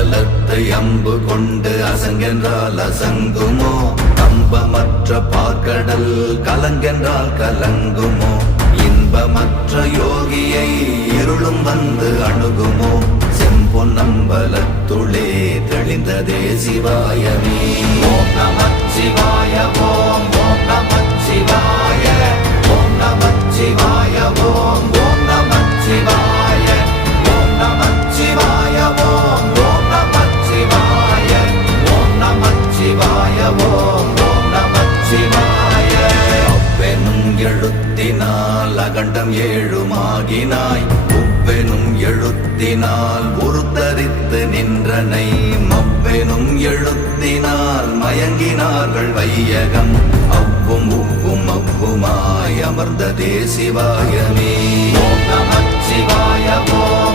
அம்பலத்தை அம்பு கொண்டு அசங்கென்றால் அசங்குமோ கம்பமற்ற பார்க்கடல் கலங்கென்றால் கலங்குமோ இன்பமற்ற யோகியை இருளும் வந்து அணுகுமோ செம்பொன்னம்பலத்துளே தெளிந்ததே சிவாயமே ஓம் நமச்சிவாய ஓம் ஓம் நமச்சிவாய ஓம் நமச்சிவாய ஓம் ஓம் நமச்சிவாய ஓம் நமச்சிவாய ஓம் ஓம் நமச்சிவாய ஓம் நமச்சிவாய ஓம் ஓம் நமச்சிவாய அவ்வெனும் எழுத்தினால் அகண்டம் ஏழுமாகினாய் உவ்வெனும் எழுத்தினால் உருத்தரித்து நின்றனை மவ்வெனும் எழுத்தினால் மயங்கினார்கள் வையகம் அவ்வும் உவ்வும் அவ்வுமாய் அமர்ந்ததே சிவாயமே ஓம் நமச்சிவாய ஓம்